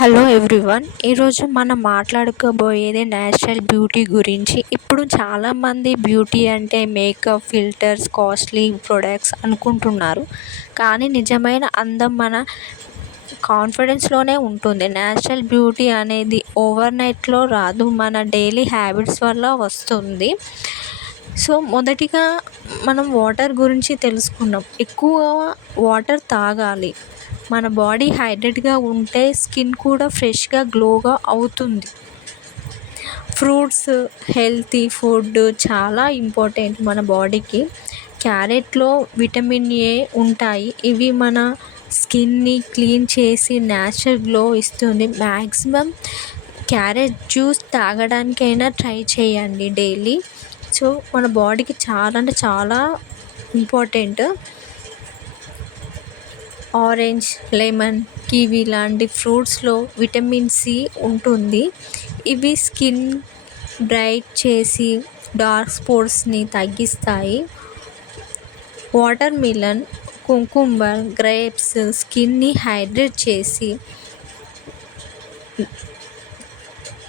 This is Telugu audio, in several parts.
Hello everyone. ఈరోజు మనం మాట్లాడుకోబోయేది నేచురల్ బ్యూటీ గురించి. ఇప్పుడు చాలామంది బ్యూటీ అంటే మేకప్, ఫిల్టర్స్, కాస్ట్లీ ప్రొడక్ట్స్ అనుకుంటున్నారు. కానీ నిజమైన అందం మన కాన్ఫిడెన్స్లోనే ఉంటుంది. నేచురల్ బ్యూటీ అనేది ఓవర్నైట్లో రాదు, మన డైలీ హ్యాబిట్స్ వల్ల వస్తుంది. సో మొదటిగా మనం వాటర్ గురించి తెలుసుకున్నాం. ఎక్కువ వాటర్ తాగాలి. మన బాడీ హైడ్రేట్గా ఉంటే స్కిన్ కూడా ఫ్రెష్గా గ్లోగా అవుతుంది. ఫ్రూట్స్, హెల్తీ ఫుడ్ చాలా ఇంపార్టెంట్ మన బాడీకి. క్యారెట్లో విటమిన్ ఏ ఉంటాయి. ఇవి మన స్కిన్ని క్లీన్ చేసి న్యాచురల్ గ్లో ఇస్తుంది. మ్యాక్సిమం క్యారెట్ జ్యూస్ తాగడానికైనా ట్రై చేయండి డైలీ. సో మన బాడీకి చాలా అంటే చాలా ఇంపార్టెంట్. ఆరెంజ్, లెమన్, కివి లాంటి ఫ్రూట్స్లో విటమిన్ సి ఉంటుంది. ఇవి స్కిన్ బ్రైట్ చేసి డార్క్ స్పాట్స్ని తగ్గిస్తాయి. వాటర్ మిలన్, కుకుంబర్, గ్రేప్స్ స్కిన్ని హైడ్రేట్ చేసి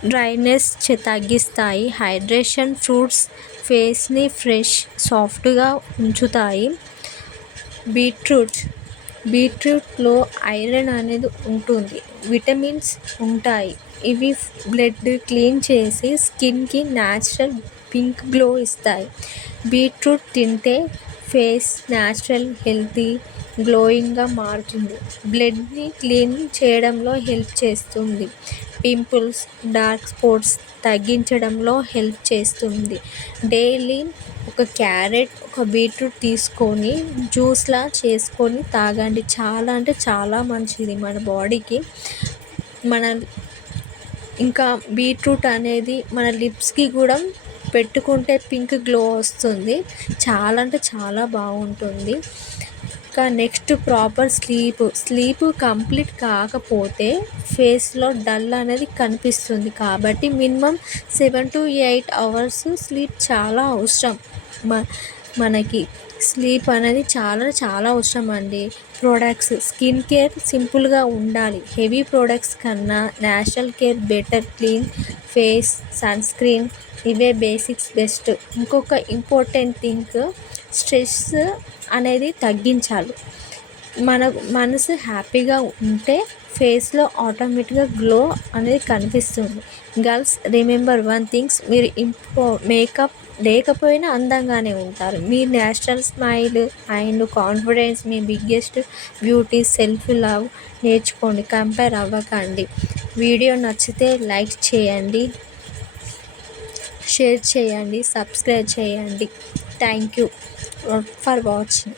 డ్రైనెస్ తగ్గిస్తాయి. హైడ్రేషన్ ఫ్రూట్స్ ఫేస్ని ఫ్రెష్, సాఫ్ట్గా ఉంచుతాయి. బీట్రూట్లో ఐరన్ అనేది ఉంటుంది, విటమిన్స్ ఉంటాయి. ఇవి బ్లడ్ క్లీన్ చేసి స్కిన్కి న్యాచురల్ పింక్ గ్లో ఇస్తాయి. బీట్రూట్ తింటే ఫేస్ న్యాచురల్ హెల్తీ గ్లోయింగ్గా మారుతుంది. బ్లడ్ని క్లీన్ చేయడంలో హెల్ప్ చేస్తుంది. పింపుల్స్, డార్క్ స్పాట్స్ తగ్గించడంలో హెల్ప్ చేస్తుంది. డైలీ ఒక క్యారెట్, ఒక బీట్రూట్ తీసుకొని జ్యూస్లా చేసుకొని తాగండి. చాలా అంటే చాలా మంచిది మన బాడీకి. ఇంకా బీట్రూట్ అనేది మన లిప్స్కి కూడా పెట్టుకుంటే పింక్ గ్లో వస్తుంది. చాలా అంటే చాలా బాగుంటుంది. ఇంకా నెక్స్ట్ ప్రాపర్ స్లీప్ కంప్లీట్ కాకపోతే ఫేస్లో డల్ అనేది కనిపిస్తుంది. కాబట్టి మినిమం 7 to 8 hours స్లీప్ చాలా అవసరం. మనకి స్లీప్ అనేది చాలా చాలా అవసరం అండి. ప్రోడక్ట్స్, స్కిన్ కేర్ సింపుల్గా ఉండాలి. హెవీ ప్రోడక్ట్స్ కన్నా natural care better. Clean face, sunscreen, ఇవే బేసిక్స్ బెస్ట్. ఇంకొక ఇంపార్టెంట్ థింగ్, స్ట్రెస్ అనేది తగ్గించాలి. మన మనసు హ్యాపీగా ఉంటే ఫేస్లో ఆటోమేటిక్గా గ్లో అనేది కనిపిస్తుంది. గర్ల్స్ రిమెంబర్ వన్ థింగ్స్, మీరు మేకప్ లేకపోయినా అందంగానే ఉంటారు. మీ న్యాచురల్ స్మైల్ అండ్ కాన్ఫిడెన్స్ మీ బిగ్గెస్ట్ బ్యూటీ. సెల్ఫ్ లవ్ నేర్చుకోండి, కంపేర్ అవ్వకండి. వీడియో నచ్చితే లైక్ చేయండి, షేర్ చేయండి, సబ్స్క్రైబ్ చేయండి. Thank you for watching.